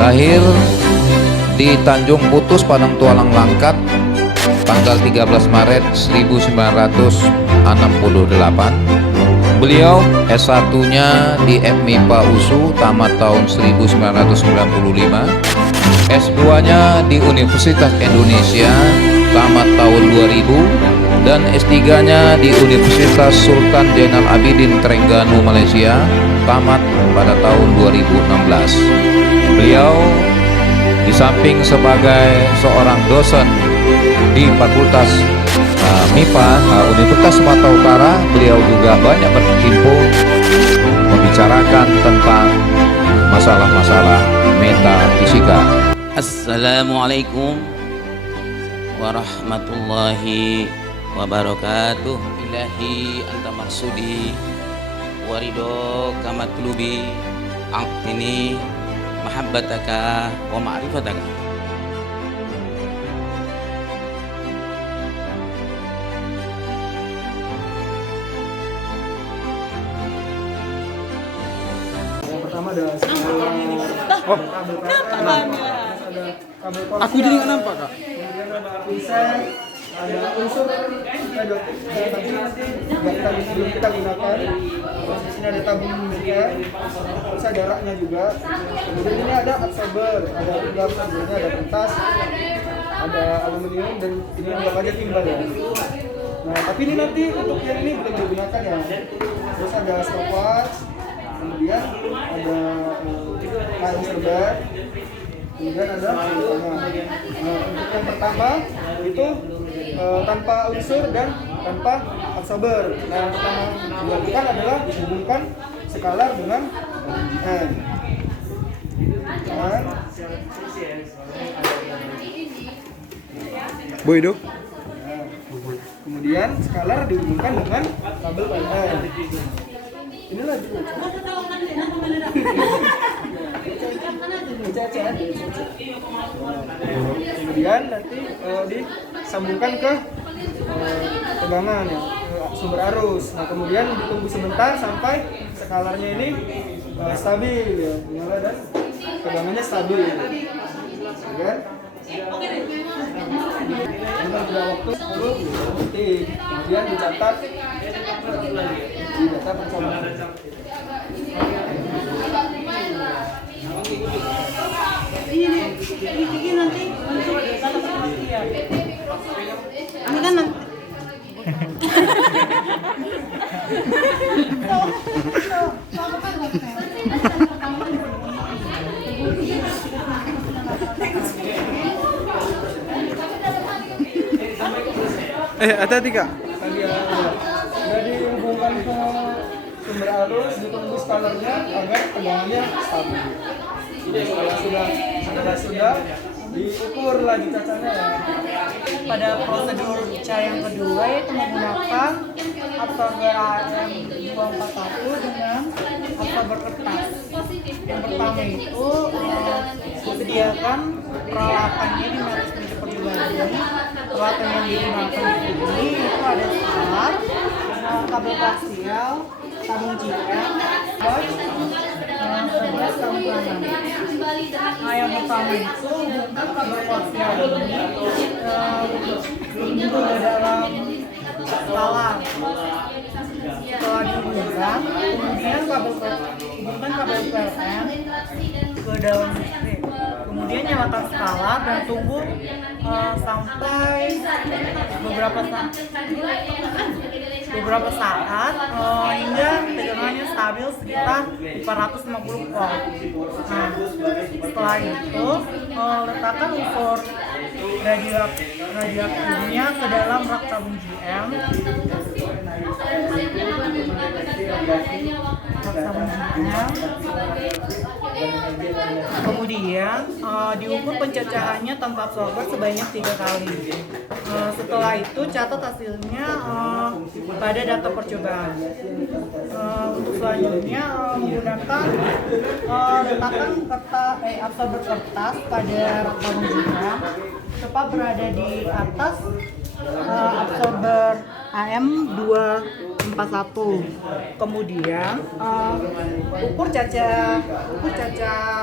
Lahir di Tanjung Putus, Padang Tualang Langkat, tanggal 13 Maret 1968. Beliau S1-nya di FMIPA USU tamat tahun 1995, S2-nya di Universitas Indonesia tamat tahun 2000, dan S3-nya di Universitas Sultan Zainal Abidin Terengganu, Malaysia, tamat pada tahun 2016. Beliau di samping sebagai seorang dosen di Fakultas MIPA Universitas Sumatera Utara, beliau juga banyak berkecimpung membicarakan tentang masalah-masalah metafisika. Assalamualaikum warahmatullahi wabarakatuh. Ilahi anta maksudi warido kamatlubi aqtini mahabbataka wa ma'rifataka. Pertama ada Aku jadi nggak nampak, Kak. kemudian ada pincet, ada unsur nanti sebelum kita gunakan. Di sini ada tabung juga, terus ada raknya juga. Kemudian ini ada absorber, ada absorbernya, ada pentas, ada aluminium, dan ini anggap aja timbal ya. Nah, tapi ini nanti untuk yang ini belum digunakan ya. Terus ada stopwatch, kemudian ada kain serban, kemudian ada urutannya. Untuk yang pertama itu tanpa unsur dan tanpa absorber. Nah, yang pertama dilakukan adalah hubungkan scalar dengan N. Dan Boy do. kemudian scalar dihubungkan dengan kabel PLN. Inilah dulu. Kemudian nanti disambungkan ke tegangan ya, ke sumber arus. Nah, kemudian ditunggu sebentar sampai skalarnya ini stabil ya, menyala dan tegangannya stabil. Ya. Dengan jeda waktu 10 detik, kemudian dicatat di data percobaan. Ini nanti ini kan nanti Hati-hati, Kak. Tadi sudah dihubungkan ke sumber arus, ditunggu skalarnya agar tegangannya stabil. Setelah sudah diukur lagi cacahnya ya. pada prosedur cara yang kedua yaitu menggunakan absorber AM241 dengan absorber kertas. Yang pertama itu disediakan peralatannya di atas meja perjuangan. Peralatan yang digunakan di sini itu ada scalar, kabel koaksial, tabung JM, watch, sebelah tabung pelanggan. Nah, yang pertama itu hubungkan kabel koaksial ini ke dalam scalar. Setelah dihubungkan, kemudian hubungkan kabel PLN ke dalam listrik. Kemudian nyalakan scalar dan tunggu sampai beberapa saat hingga tegangannya stabil sekitar 450 volt. Nah, setelah itu letakkan unsur radioaktifnya ke dalam rak tabung GM. Kemudian diukur pencacahannya tanpa absorber sebanyak 3 kali. Setelah itu catat hasilnya pada data percobaan. Untuk selanjutnya menggunakan letakkan absorber kertas pada rak tabung JM tepat berada di atas absorber AM241. Kemudian ukur caca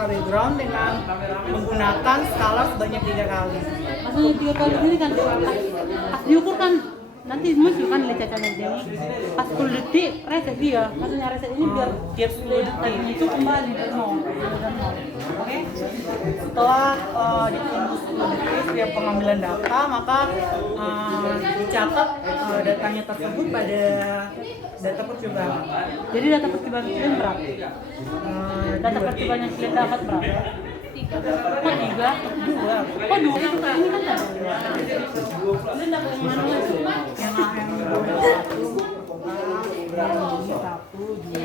background dengan menggunakan skala sebanyak 3 kali. Maksudnya 3 kali ini kan pas diukur kan nanti muncul kan nilai cacanya ini pas 10 detik reset dia, maksudnya reset ini biar Tiap 10 detik. itu kembali ke nol. Oke. Setelah ditunggu 10 detik setiap pengambilan data, maka dicatat datanya tersebut pada data percobaan. Jadi data percobaan kalian berapa? Data percobaan yang kalian dapat berapa? Kok 3? 2. Kok 2? Itu kan ini kan ada. Kalian dapat yang mana lagi? Yang satu, dua.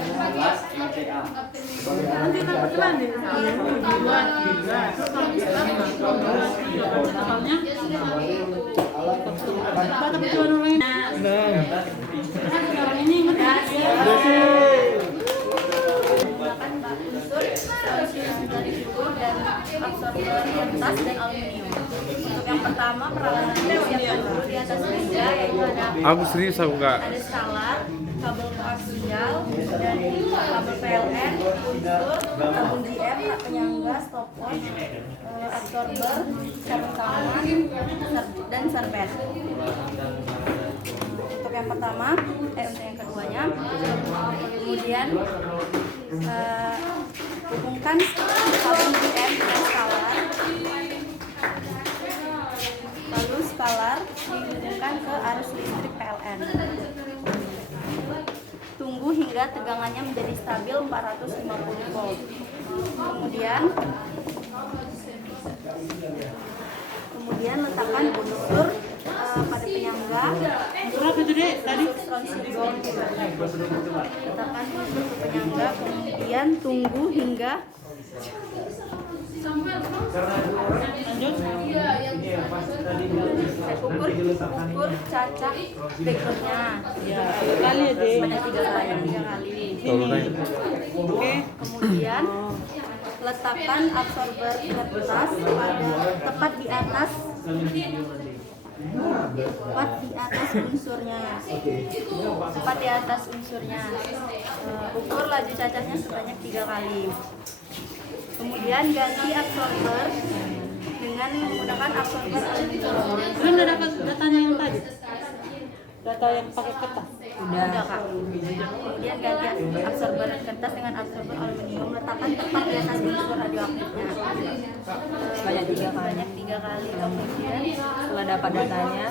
Nanti kan percobaan deh. 1, 2, 3. Terus kalau misalnya totalnya data percobaan orang ini. Orang ini ingat ya? menggunakan unsur dari fitur dan absorber kertas dan aluminium. Untuk yang pertama peralatannya siapkan dulu di atas meja, yaitu Aku serius aku nggak. ada skalar, kabel koaksial, dari kabel PLN, unsur, tabung GM, rak penyangga, stopwatch, absorber, sarung tangan, dan serbet. Untuk yang pertama, untuk yang keduanya, kemudian hubungkan tabung GM dengan skalar, lalu skalar dihubungkan ke arus listrik PLN. Tunggu hingga tegangannya menjadi stabil 450 volt. Kemudian letakkan unsur pada penyangga. Berapa itu deh tadi? Letakkan unsur ke penyangga, kemudian tunggu hingga ukur cacah backgroundnya. Ya, kali ya deh. Sebanyak 3 kali. Oke. Kemudian letakkan absorber kertas tepat di atas unsurnya. Ukur laju cacahnya sebanyak 3 kali. Kemudian ganti absorber dengan menggunakan absorber aluminium. Kalian udah dapat datanya yang tadi? Data yang pakai kertas? Udah Kak. Kemudian ganti absorber kertas dengan absorber aluminium, letakkan tepat di atas unsur radioaktifnya. Sebanyak 3 kali. Kemudian setelah dapat datanya,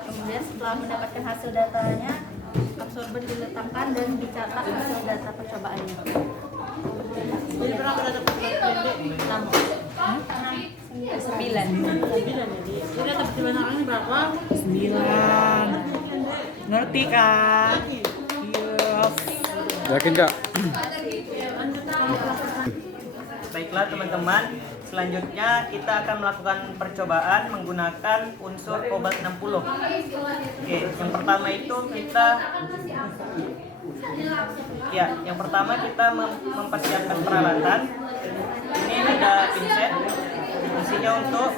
kemudian setelah mendapatkan hasil datanya, absorber diletakkan dan dicatat hasil data percobaannya. Jadi berapa data percobaan deh? 9. 9 jadi. Jadi data percobaan orang ini berapa? 9. Ngerti kan? Yes. Yakin Kak? Baiklah teman-teman, selanjutnya kita akan melakukan percobaan menggunakan unsur kobalt 60. Oke, yang pertama itu kita mempersiapkan peralatan. Ini ada pinset, fungsinya untuk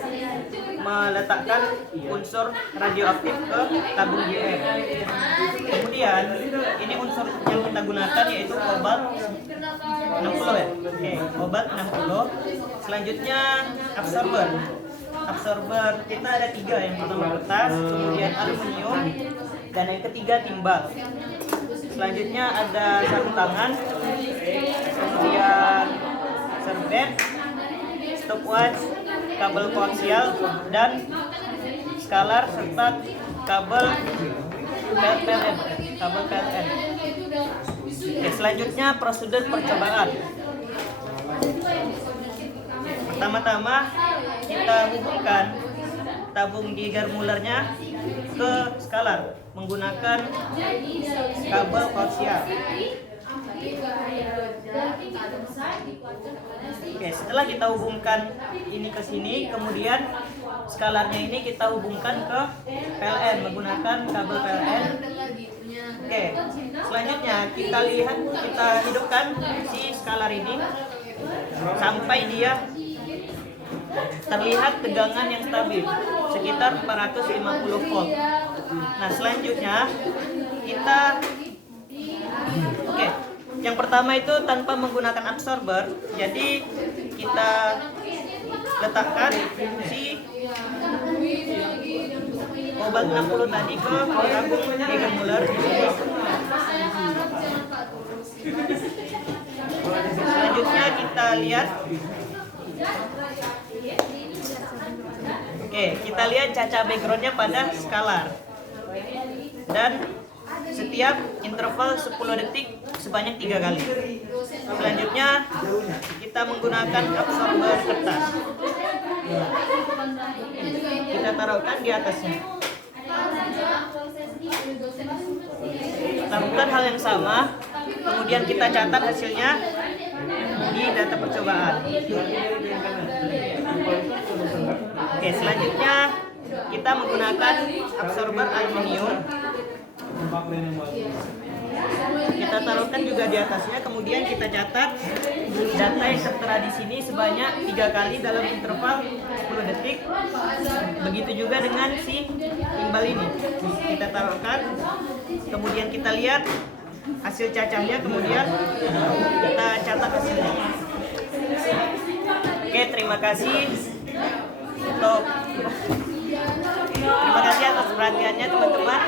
meletakkan unsur radioaktif ke tabung GM. Kemudian ini unsur yang kita gunakan yaitu kobalt 60 ya. Oke, kobalt 60. Selanjutnya absorber kita ada 3, yang pertama kertas, kemudian aluminium, dan yang ketiga timbal. Selanjutnya ada sarung tangan, kemudian serbet, stopwatch, kabel koaksial, dan skalar serta kabel PLN. Oke, selanjutnya prosedur percobaan. Pertama-tama kita hubungkan tabung Geiger Mullernya ke skalar menggunakan kabel koaksial. Oke, setelah kita hubungkan ini ke sini, kemudian skalarnya ini kita hubungkan ke PLN menggunakan kabel PLN. Oke, selanjutnya kita hidupkan si skalar ini sampai dia terlihat tegangan yang stabil sekitar 450 volt. Nah, selanjutnya kita yang pertama itu tanpa menggunakan absorber. Jadi kita letakkan si kobalt 60 tadi ke tabung Geiger-Müller. Selanjutnya kita lihat, kita lihat caca backgroundnya pada skalar, dan setiap interval 10 detik sebanyak 3 kali. Selanjutnya kita menggunakan absorber kertas. Kita taruhkan di atasnya. Lakukan hal yang sama, kemudian kita catat hasilnya di data percobaan. Selanjutnya kita menggunakan absorber aluminium. Kita taruhkan juga di atasnya, kemudian kita catat data yang tertera di sini sebanyak 3 kali dalam interval 10 detik. Begitu juga dengan si timbal ini. Kita taruhkan, kemudian kita lihat hasil cacahnya, kemudian kita catat hasilnya. Terima kasih atas perhatiannya teman-teman.